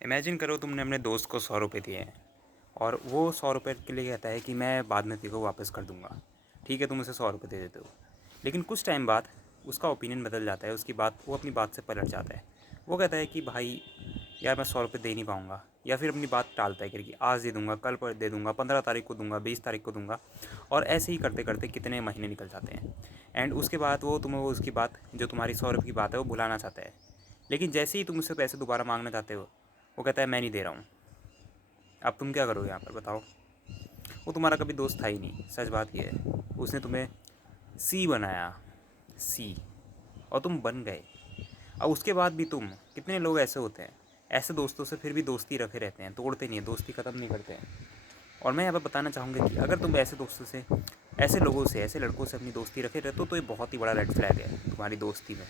Imagine करो तुमने अपने दोस्त को 100 रुपये दिए हैं और वो 100 रुपये के लिए कहता है कि मैं बाद में तेरे को वापस कर दूंगा। ठीक है, तुम उसे 100 रुपये दे देते हो, लेकिन कुछ टाइम बाद उसका ओपिनियन बदल जाता है। उसकी बात वो अपनी बात से पलट जाता है। वो कहता है कि भाई यार मैं 100 रुपये दे नहीं पाऊँगा, या फिर अपनी बात टालता है कि आज दे दूँगा, कल पर दे दूँगा, 15 तारीख को दूँगा, 20 तारीख को दूँगा। और ऐसे ही करते करते कितने महीने निकल जाते हैं। एंड उसके बाद वो तुम्हें वो उसकी बात, जो तुम्हारी 100 रुपये की बात है, वो भुलाना चाहता है। लेकिन जैसे ही तुम उससे पैसे दोबारा मांगना चाहते हो, वो कहता है मैं नहीं दे रहा हूँ। अब तुम क्या करोगे यहाँ पर बताओ। वो तुम्हारा कभी दोस्त था ही नहीं, सच बात ये है। उसने तुम्हें सी बनाया, सी, और तुम बन गए। अब उसके बाद भी तुम, कितने लोग ऐसे होते हैं, ऐसे दोस्तों से फिर भी दोस्ती रखे रहते हैं, तोड़ते नहीं है, दोस्ती ख़त्म नहीं करते हैं। और मैं यहाँ पर बताना चाहूँगा कि अगर तुम ऐसे दोस्तों से, ऐसे लोगों से, ऐसे लड़कों से अपनी दोस्ती रखे रहते हो तो ये बहुत ही बड़ा रेड फ्लैग है तुम्हारी दोस्ती में।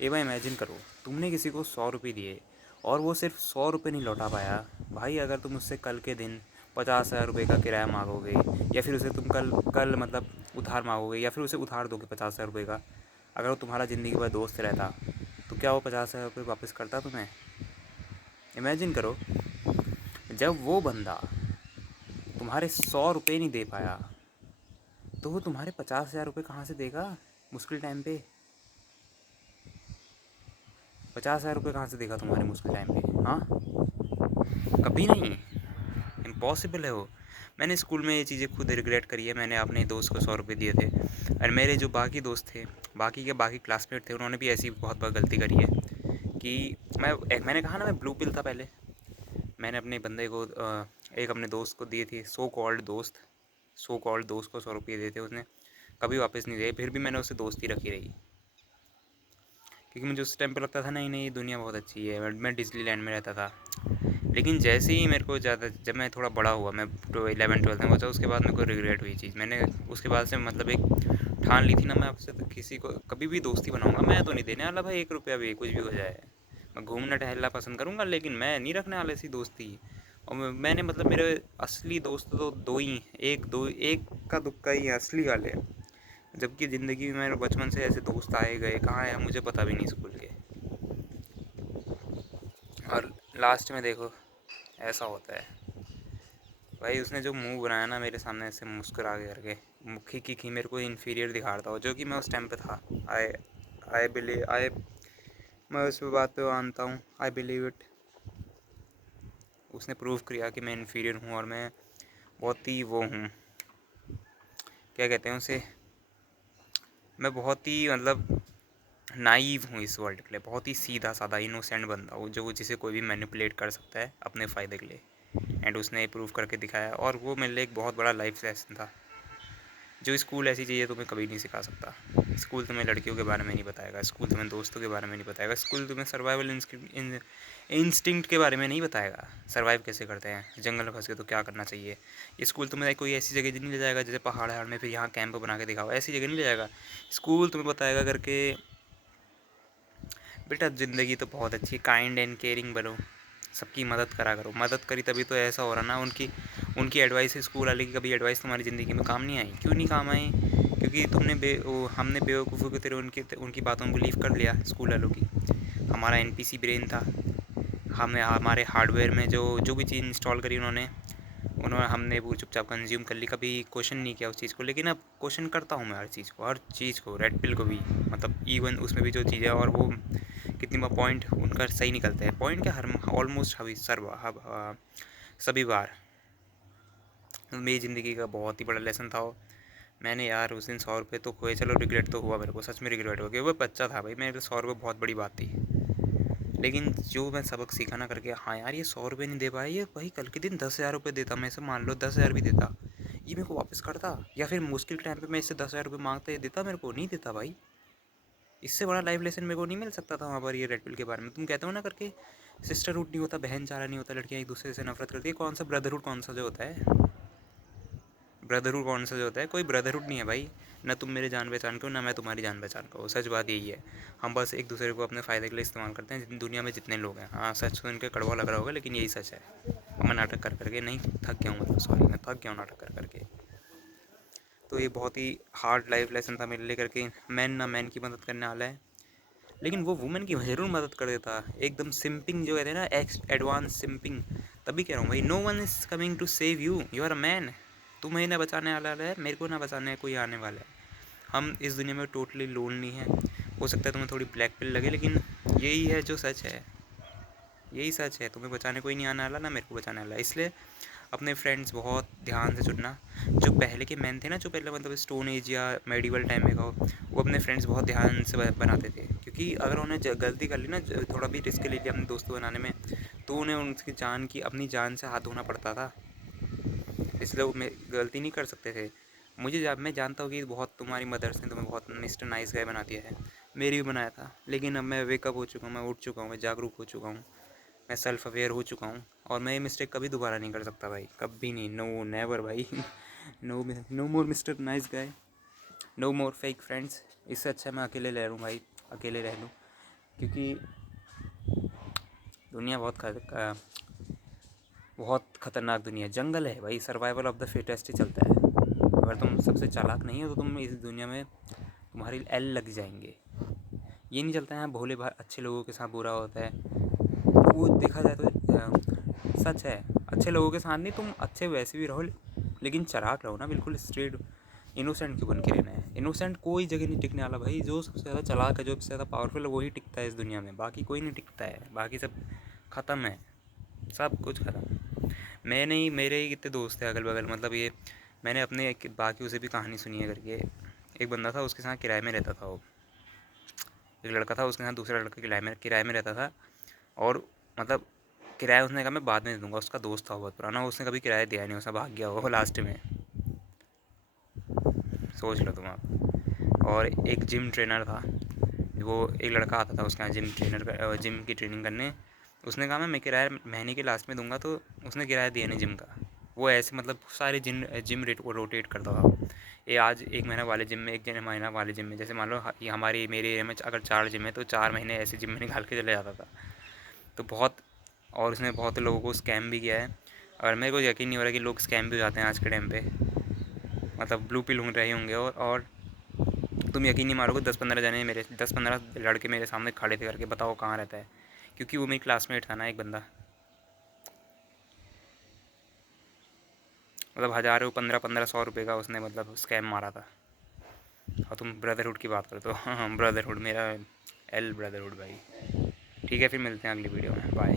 एक बार इमेजिन करो, तुमने किसी को 100 रुपये दिए और वो सिर्फ 100 रुपये नहीं लौटा पाया। भाई अगर तुम उससे कल के दिन 50,000 रुपये का किराया मांगोगे, या फिर उसे तुम कल कल मतलब उधार मांगोगे, या फिर उसे उधार दोगे 50,000 रुपये का, अगर वो तुम्हारा ज़िंदगी भर दोस्त रहता, तो क्या वो 50,000 रुपये वापस करता तुम्हें? इमेजिन करो, जब वो बंदा तुम्हारे 100 रुपये नहीं दे पाया, तो वो तुम्हारे 50,000 रुपये कहाँ से देगा मुश्किल टाइम पे? 50,000 रुपये कहाँ से देगा तुम्हारे मुश्किल टाइम पे? हाँ, कभी नहीं, इम्पॉसिबल है वो। मैंने स्कूल में ये चीज़ें खुद रिग्रेट करी है। मैंने अपने दोस्त को 100 रुपये दिए थे, और मेरे जो बाकी दोस्त थे, बाकी क्लासमेट थे, उन्होंने भी ऐसी बहुत बार गलती करी है कि मैंने कहा ना, मैं ब्लू पिल था पहले। मैंने अपने बंदे को एक अपने दोस्त को दिए थे, सो कॉल्ड दोस्त को 100 रुपये दिए थे। उसने कभी वापस नहीं दिए, फिर भी मैंने उससे दोस्ती रखी रही, क्योंकि मुझे उस टाइम पे लगता था नहीं नहीं, दुनिया बहुत अच्छी है। मैं डिज्नीलैंड में रहता था। लेकिन जैसे ही मेरे को ज़्यादा, जब मैं थोड़ा बड़ा हुआ, मैं 11 12 में पहुंचा, उसके बाद मेरे को रिग्रेट हुई चीज़। मैंने उसके बाद से मतलब एक ठान ली थी ना, मैं आपसे तो किसी को कभी भी दोस्ती बनाऊंगा, मैं तो नहीं देने वाला भाई 1 रुपया भी, कुछ भी हो जाए। मैं घूमना टहलना पसंद करूंगा, लेकिन मैं नहीं रखने वाला ऐसी दोस्ती। और मैंने मतलब मेरे असली दोस्त तो दो ही, एक का दुक्का ही है, असली वाले। जबकि ज़िंदगी में मेरे बचपन से ऐसे दोस्त आए गए, कहाँ हैं मुझे पता भी नहीं स्कूल के। और लास्ट में देखो ऐसा होता है। भाई उसने जो मुंह बनाया ना मेरे सामने, ऐसे मुस्कुरा के करके, मुखी की मेरे को इन्फीरियर दिखा रहा था वो, जो कि मैं उस टाइम पे था। आई आई बिलीव आई मैं उस बात पे मानता हूँ, आई बिलीव इट। उसने प्रूव किया कि मैं इन्फीरियर हूँ, और मैं बहुत ही वो हूँ, क्या कहते हैं उसे, मैं बहुत ही मतलब नाइव हूँ इस वर्ल्ड के लिए। बहुत ही सीधा साधा इनोसेंट बंदा हूँ, जो जिसे कोई भी मैनिपुलेट कर सकता है अपने फ़ायदे के लिए। एंड उसने प्रूव करके दिखाया, और वो मेरे लिए एक बहुत बड़ा लाइफ लेसन था, जो स्कूल ऐसी चीज़ें तुम्हें कभी नहीं सिखा सकता। स्कूल तुम्हें लड़कियों के बारे में नहीं बताएगा, स्कूल तुम्हें दोस्तों के बारे में नहीं बताएगा, स्कूल तुम्हें सर्वाइवल इंस्टिंक्ट के बारे में नहीं बताएगा, सर्वाइव कैसे करते हैं, जंगल में फंस के तो क्या करना चाहिए। ये स्कूल तुम्हें कोई ऐसी जगह नहीं ले जाएगा जैसे पहाड़ वहाड़ में फिर यहाँ कैंप बना के दिखाओ, ऐसी जगह नहीं ले जाएगा। स्कूल तुम्हें बताएगा करके, बेटा ज़िंदगी तो बहुत अच्छी, काइंड एंड केयरिंग बनो, सबकी मदद करा करो। मदद करी तभी तो ऐसा हो रहा ना। उनकी उनकी एडवाइस, स्कूल वाले की कभी एडवाइस तुम्हारी ज़िंदगी में काम नहीं आई। क्यों नहीं काम आई? क्योंकि हमने बेवकूफ़ों की तरह उनकी बातों में बिलीव कर लिया, स्कूल वालों की। हमारा एनपीसी ब्रेन था। हमें हमारे हार्डवेयर में जो जो भी चीज़ इंस्टॉल करी उन्होंने उन्होंने हमने वो चुपचाप कंज्यूम कर ली, कभी क्वेश्चन नहीं किया उस चीज़ को। लेकिन अब क्वेश्चन करता हूँ मैं हर चीज़ को, रेड पिल को भी, मतलब इवन उसमें भी जो चीज़ें, और वो कितनी बार पॉइंट उनका सही निकलता है। पॉइंट क्या, हर ऑलमोस्ट सभी बार। मेरी ज़िंदगी का बहुत ही बड़ा लेसन था वो। मैंने यार उस दिन 100 रुपये तो खोए, चलो रिग्रेट तो हुआ मेरे को, सच में रिग्रेट हो गया। वो बच्चा था भाई, मेरे लिए 100 रुपये बहुत बड़ी बात थी। लेकिन जो मैं सबक सीखा ना करके, हाँ यार ये 100 रुपये नहीं दे पाया, ये वही कल के दिन 10,000 रुपये देता, मैं इसे मान लो 10,000 भी देता, ये मेरे को वापस करता। या फिर मुश्किल टाइम पे मैं इससे 10,000 रुपये मांगता, ये देता मेरे को? नहीं देता भाई। इससे बड़ा लाइफ लेसन मेरे को नहीं मिल सकता था वहाँ पर। ये रेड पिल के बारे में तुम कहते हो ना करके, सिस्टरहुड नहीं होता, भाईचारा नहीं होता, लड़कियाँ एक दूसरे से नफरत करती है, कौन सा ब्रदरहुड, कौन सा जो होता है ब्रदरहुड, कौन सा जो होता है? कोई ब्रदरहुड नहीं है भाई। ना तुम मेरे जान पहचान के हो, ना मैं तुम्हारी जान पहचान का हो। सच बात यही है। हम बस एक दूसरे को अपने फ़ायदे के लिए इस्तेमाल करते हैं, दुनिया में जितने लोग हैं। हाँ, सच सुन के कड़वा लग रहा होगा, लेकिन यही सच है। और मैं नाटक कर करके नहीं थक गया हूँ, मतलब सॉरी, मैं थक गया हूँ नाटक कर करके। तो ये बहुत ही हार्ड लाइफ लेसन था मेरे लिए करके। मैन ना मैन की मदद करने वाला है, लेकिन वो वुमेन की ज़रूर मदद कर देता। एकदम सिंपिंग जो कहते हैं ना, एडवांस सिंपिंग। तभी कह रहा हूँ भाई, no one is coming to save you, you are a man. तुम्हें ना बचाने वाला है, मेरे को ना बचाने कोई आने वाला है। हम इस दुनिया में टोटली लोनली हैं। हो सकता है तुम्हें थोड़ी ब्लैक पिल लगे, लेकिन यही है जो सच है, यही सच है। तुम्हें बचाने कोई नहीं आने वाला, ना मेरे को बचाने वाला। इसलिए अपने फ्रेंड्स बहुत ध्यान से चुनना। जो पहले के मैन थे ना, जो पहले मतलब स्टोन एज या मेडिवल टाइम में का हो, वो अपने फ्रेंड्स बहुत ध्यान से बनाते थे। क्योंकि अगर उन्होंने गलती कर ली ना, थोड़ा भी रिस्क ले लिया अपने दोस्तों बनाने में, तो उन्हें उनकी जान की, अपनी जान से हाथ धोना पड़ता था। इसलिए वो गलती नहीं कर सकते थे। मैं जानता हूँ कि बहुत तुम्हारी मदर्स ने तुम्हें बहुत मिस्टर नाइस गाय बना दिया है, मेरी भी बनाया था। लेकिन अब मैं वेकअप हो चुका हूँ, मैं उठ चुका हूँ, मैं जागरूक हो चुका हूँ, मैं सेल्फ अवेयर हो चुका हूँ, और मैं ये मिस्टेक कभी दोबारा नहीं कर सकता भाई, कभी नहीं। नो नेवर भाई। नो मोर मिस्टर नाइस गाय, नो मोर फेक फ्रेंड्स। इससे अच्छा मैं अकेले रह लूँ भाई, अकेले रह लूँ। क्योंकि दुनिया बहुत ख़तरनाक दुनिया, जंगल है भाई, सर्वाइवल ऑफ द फिटेस्ट ही चलता है। अगर तुम सबसे चालाक नहीं हो तो तुम इस दुनिया में, तुम्हारी एल लग जाएंगे। ये नहीं चलता है भोले अच्छे लोगों के साथ बुरा होता है, वो देखा जाए तो सच है। अच्छे लोगों के साथ नहीं, तुम अच्छे वैसे भी रहो, लेकिन चालाक रहो ना, बिल्कुल स्ट्रेट। इनोसेंट क्यों बन के रहना है? इनोसेंट कोई जगह नहीं टिकने वाला भाई। जो सबसे ज़्यादा चालाक है, जो सबसे ज़्यादा पावरफुल है, वही टिकता है इस दुनिया में, बाकी कोई नहीं टिकता है। बाकी सब ख़त्म है, सब कुछ ख़त्म। मैं नहीं, मेरे ही कितने दोस्त हैं अगल बगल, मतलब ये मैंने अपने बाकियों से भी कहानी सुनी है करके। एक बंदा था, उसके साथ किराए में रहता था वो, एक लड़का था, उसके साथ दूसरा लड़का किराए में रहता था। और मतलब किराया उसने कहा मैं बाद में दे दूँगा। उसका दोस्त था बहुत पुराना, उसने कभी किराया दिया नहीं, उसने भाग गया वो लास्ट में। सोच लो तुम आप। और एक जिम ट्रेनर था, वो एक लड़का आता था उसके यहाँ जिम की ट्रेनिंग करने। उसने कहा मैं किराया महीने के लास्ट में दूंगा, तो उसने किराया दिया नहीं जिम का। वो ऐसे मतलब सारे जिम रेट को रोटेट करता था। ये आज एक महीना वाले जिम में, एक महीना वाले जिम में। जैसे मान लो ये हमारी मेरे एरिया में अगर 4 जिम है, तो 4 महीने ऐसे जिम में निकाल के चले जाता था। तो बहुत, और उसने बहुत लोगों को स्कैम भी किया है। और मेरे को यकीन नहीं हो रहा कि लोग स्कैम भी हो जाते हैं आज के टाइम पे। मतलब ब्लू पिल रहे होंगे। और तुम यकीन नहीं मारोगे, 10-15 लड़के मेरे सामने खड़े थे करके, बताओ कहाँ रहता है। क्योंकि वो मेरी क्लासमेट था ना, एक बंदा, मतलब 1000-1500 रुपये का उसने मतलब स्कैम मारा था। और तुम ब्रदरहुड की बात करते हो। हाँ, ब्रदरहुड, मेरा एल ब्रदरहुड भाई। ठीक है, फिर मिलते हैं अगली वीडियो में, बाय।